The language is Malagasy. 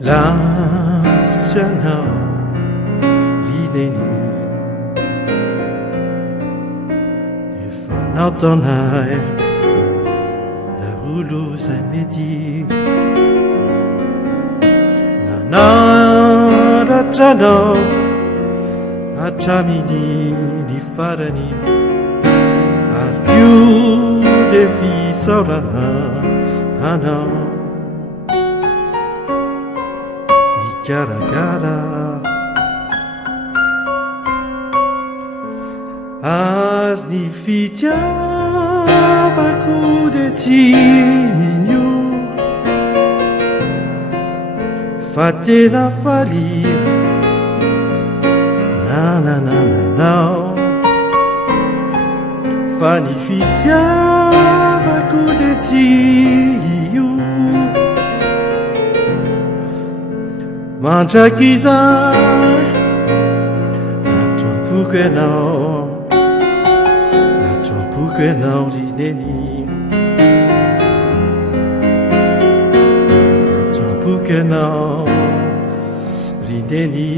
L'anciano rineni e fanatanai da hulu zanedi nanarachano achamini ni farani archiude fisarana hana Gara gara Arni fitiava cudetini Fatela falir Na na na na na Fani fitiava cudetini Mangia chissà la tua buche no rineni la tua buche no rineni